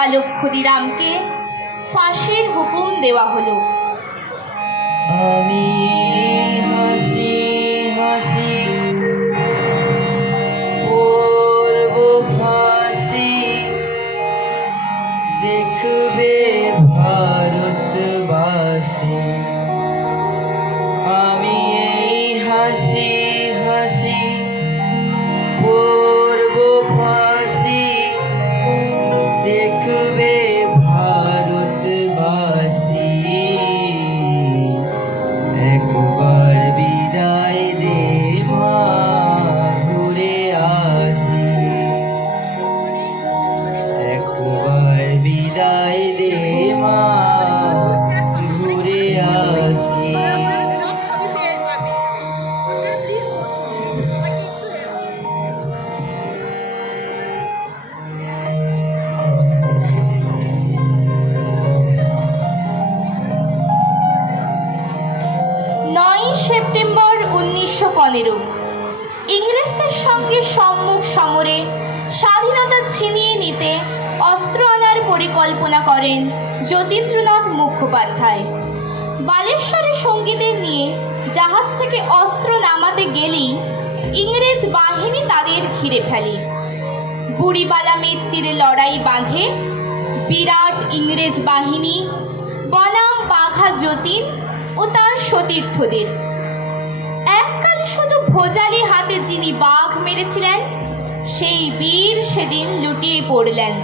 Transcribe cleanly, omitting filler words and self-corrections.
নাবালক ক্ষুদিরামকে ফাঁসির হুকুম দেওয়া হলো। আমি হাসি হাসি পড়ব ফাঁসি, দেখবে ভারতবাসী। আমি এই হাসি হাসি পড়ব ফাঁসি, দেখবে ভারতবাসী। একবার বিদায় দে মা, ঘুরে আসি। একবার বিদায় দে মা, ঘুরে আসি। সেপ্টেম্বর 1915 ইংরেজদের সঙ্গে সম্মুখ সমরে স্বাধীনতা ছিনিয়ে নিতে অস্ত্র আনার পরিকল্পনা করেন যতীন্দ্রনাথ মুখোপাধ্যায়। বালেশ্বরে সঙ্গীদের নিয়ে জাহাজ থেকে অস্ত্র নামাতে গেলেই ইংরেজ বাহিনী তাদের ঘিরে ফেলে। বুড়িবালামের তীরে লড়াই বাঁধে বিরাট ইংরেজ বাহিনী বনাম বাঘা যতীন ও তার সতীর্থদের। এককালে শুধু ভোজালি হাতে যিনি বাঘ মেরেছিলেন, সেই বীর সেদিন লুটিয়ে পড়লেন।